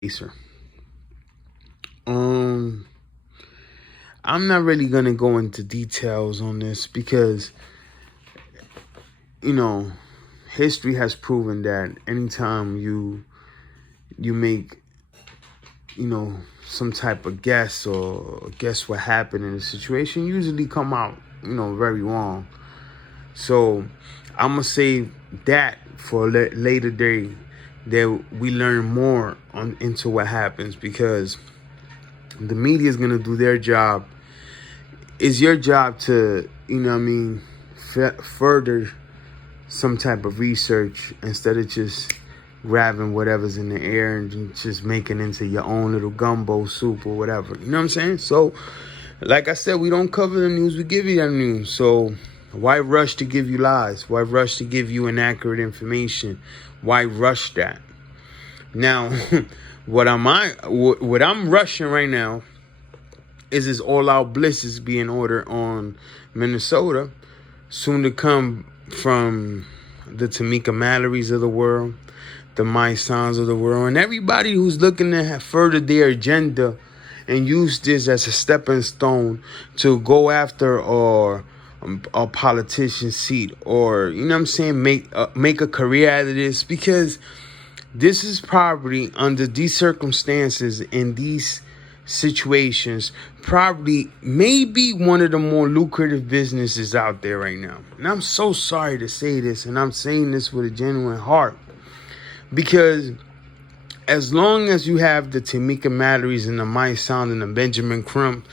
Acer. Um, I'm not really gonna go into details on this because you know history has proven that anytime you make some type of guess or guess what happened in a situation, usually come out very wrong. So I'm gonna save that for a later day that we learn more on into what happens, because the media is gonna do their job. It's your job to further some type of research instead of just grabbing whatever's in the air and just making into your own little gumbo soup or whatever. You know what I'm saying? So, like I said, we don't cover the news, we give you that news. So why rush to give you lies? Why rush to give you inaccurate information? Why rush that? Now, what I'm rushing right now is this all-out Blitz is being ordered on Minnesota, soon to come from the Tamika Mallory's of the world, the My Sons of the world, and everybody who's looking to further their agenda and use this as a stepping stone to go after or a politician seat, or make a career out of this, because this is probably, under these circumstances, in these situations, probably maybe one of the more lucrative businesses out there right now. And I'm so sorry to say this, and I'm saying this with a genuine heart, because as long as you have the Tamika Mallory's and the Mike Sound and the Benjamin Crump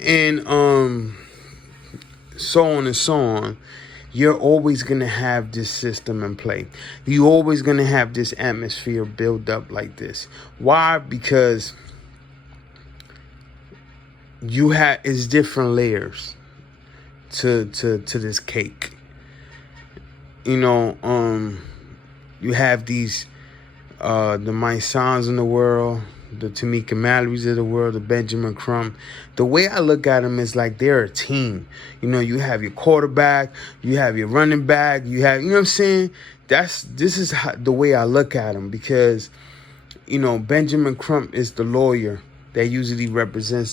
and so on and so on, you're always going to have this system in play. You're always going to have this atmosphere build up like this. Why? Because it's different layers to this cake. You have these the My Sons in the world, the Tamika Mallory's of the world, the Benjamin Crump. The way I look at them is like they're a team. You have your quarterback, you have your running back, you have, what I'm saying? This is the way I look at them, because, Benjamin Crump is the lawyer that usually represents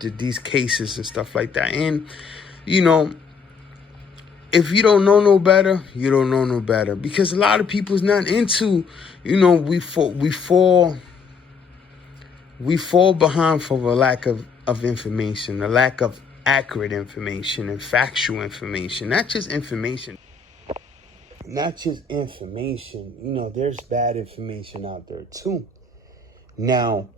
these cases and stuff like that. And, if you don't know no better, you don't know no better. Because a lot of people's not into, we fall behind for a lack of information, a lack of accurate information and factual information. Not just information. There's bad information out there too. Now,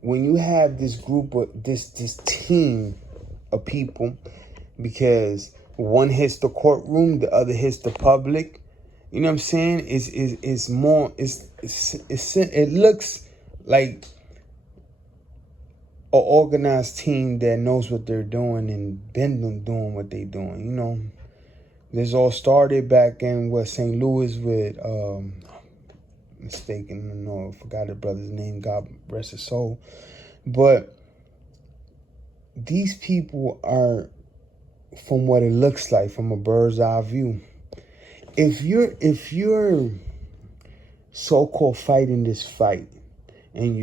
when you have this group of this team of people, because one hits the courtroom, the other hits the public. You know what I'm saying? It looks like an organized team that knows what they're doing and been doing what they're doing. This all started back in St. Louis with I forgot the brother's name, God rest his soul. But these people are, from what it looks like, from a bird's eye view, if you're so-called fighting this fight, and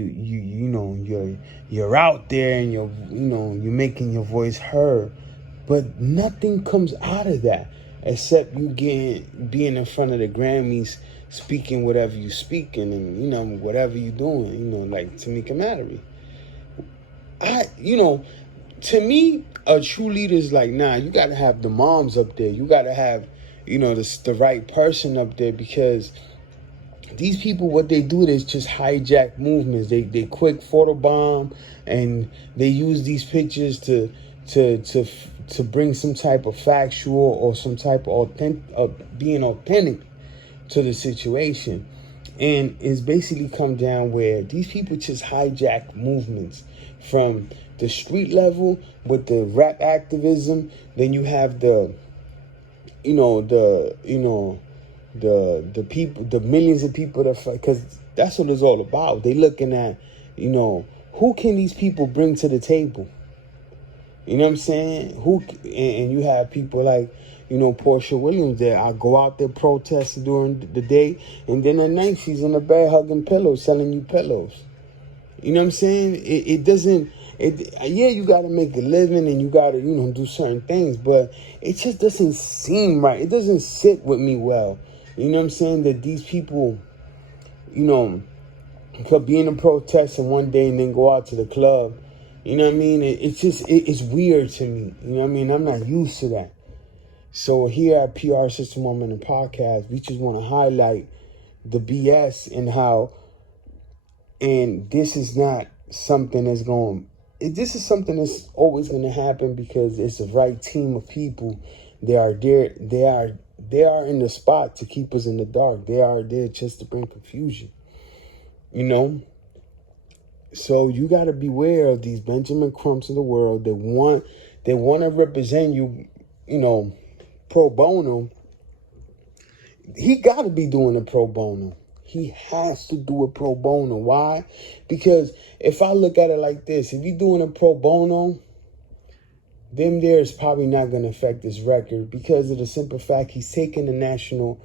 you're out there and you're making your voice heard, but nothing comes out of that except you being in front of the Grammys speaking whatever you speaking and whatever you doing, like Tamika Mallory. To me, a true leader is like, nah, you got to have the moms up there. You got to have, the right person up there, because these people, what they do is just hijack movements. They quick photobomb, and they use these pictures to bring some type of factual or some type of being authentic to the situation. And it's basically come down where these people just hijack movements from the street level with the rap activism. Then you have the people, the millions of people that fight, because that's what it's all about. They looking at, who can these people bring to the table? You know what I'm saying? And you have people like, Portia Williams that I go out there protesting during the day, and then at night she's in the bed hugging pillows, selling you pillows. You know what I'm saying? It doesn't. Yeah, you got to make a living and you got to, do certain things, but it just doesn't seem right. It doesn't sit with me well. You know what I'm saying? That these people, could be in a protest and one day and then go out to the club. You know what I mean? It's weird to me. You know what I mean? I'm not used to that. So here at PR System Woman and Podcast, we just want to highlight the BS and how, and this is not something that's this is something that's always going to happen because it's the right team of people. They are there. They are in the spot to keep us in the dark. They are there just to bring confusion. So you got to beware of these Benjamin Crumps of the world that want to represent you, pro bono. He got to be doing a pro bono. He has to do a pro bono. Why? Because if I look at it like this, if you're doing a pro bono, then there's probably not going to affect his record because of the simple fact he's taking the national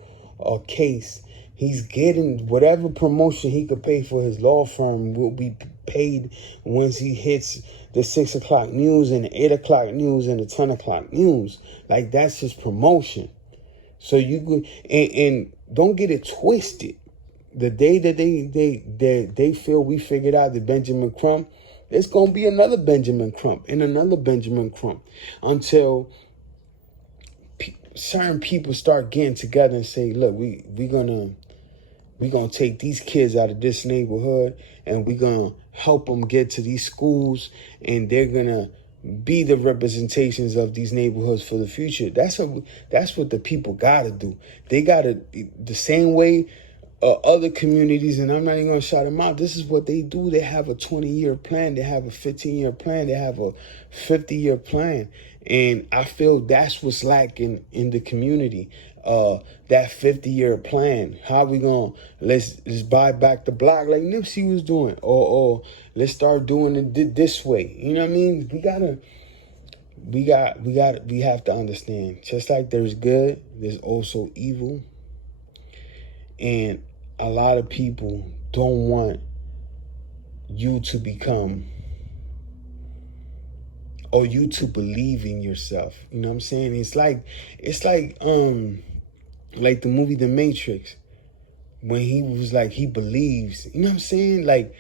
case. He's getting whatever promotion he could pay for his law firm will be paid once he hits the 6 o'clock news and the 8 o'clock news and the 10 o'clock news. Like, that's his promotion. So you could, and don't get it twisted. The day that they feel we figured out the Benjamin Crump, it's going to be another Benjamin Crump and another Benjamin Crump until certain people start getting together and say, look, we're going to take these kids out of this neighborhood and we're going to help them get to these schools and they're going to be the representations of these neighborhoods for the future. That's what the people got to do. They got to, the same way other communities, and I'm not even going to shout them out, this is what they do. They have a 20-year plan. They have a 15-year plan. They have a 50-year plan. And I feel that's what's lacking in the community. That 50-year plan. How we going to, let's buy back the block like Nipsey was doing. Or let's start doing it this way. You know what I mean? We have to understand, just like there's good, there's also evil. And a lot of people don't want you to become, or you to believe in yourself. You know what I'm saying? It's like the movie The Matrix, when he was like, he believes, you know what I'm saying? Like,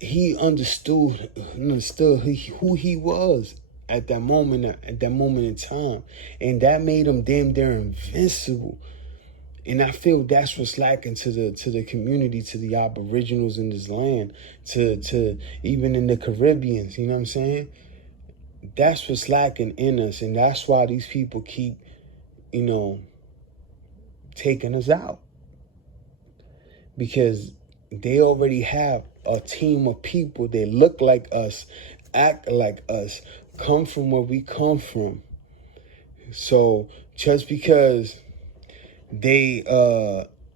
he understood who he was at that moment in time. And that made him damn near invincible. And I feel that's what's lacking to the community, to the aboriginals in this land, to even in the Caribbeans, you know what I'm saying? That's what's lacking in us. And that's why these people keep, taking us out. Because they already have a team of people that look like us, act like us, come from where we come from. So just because they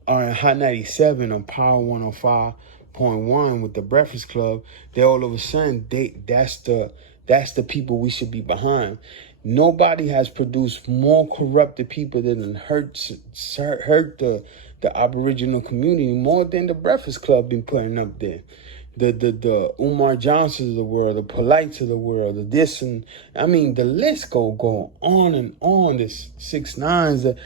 are in Hot 97 on Power 105.1 with the Breakfast Club, they all of a sudden, that's the people we should be behind. Nobody has produced more corrupted people than hurt the Aboriginal community more than the Breakfast Club been putting up there. The Umar Johnsons of the world, the Polites of the world, the this, and I mean the list go on and on. This 6ix9ine.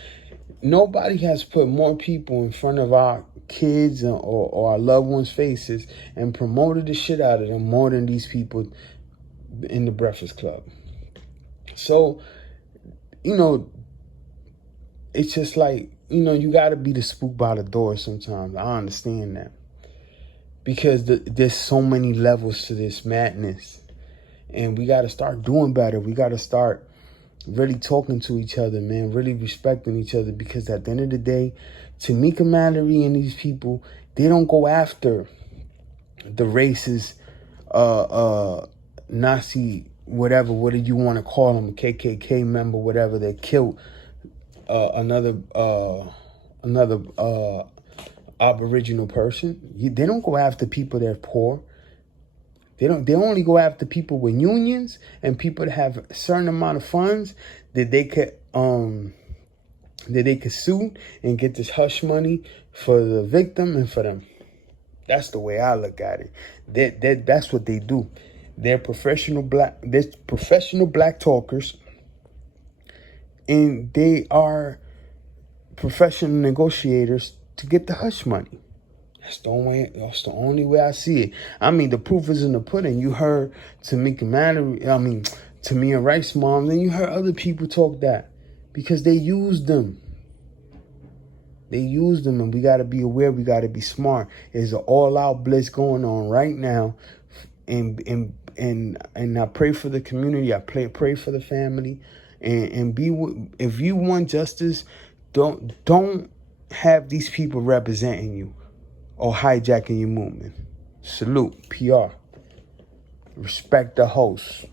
Nobody has put more people in front of our kids or our loved ones' faces and promoted the shit out of them more than these people in the Breakfast Club. So, it's just like, you got to be the spook by the door sometimes. I understand that. Because there's so many levels to this madness. And we got to start doing better. We got to start really talking to each other, man, really respecting each other, because at the end of the day, Tamika Mallory and these people, they don't go after the racist, Nazi, whatever, what do you want to call them, KKK member, whatever, that killed another Aboriginal person. They don't go after people that are poor. They only go after people with unions and people that have a certain amount of funds that they could sue and get this hush money for the victim and for them. That's the way I look at it. That's what they do. They're professional black talkers, and they are professional negotiators to get the hush money. That's the only way I see it. I mean, the proof is in the pudding. You heard Tamia Rice mom, then you heard other people talk that because they used them. They used them, and we got to be aware. We got to be smart. There's an all-out blitz going on right now, and I pray for the community. I pray for the family, and if you want justice, don't have these people representing you or hijacking your movement. Salute, PR. Respect the host.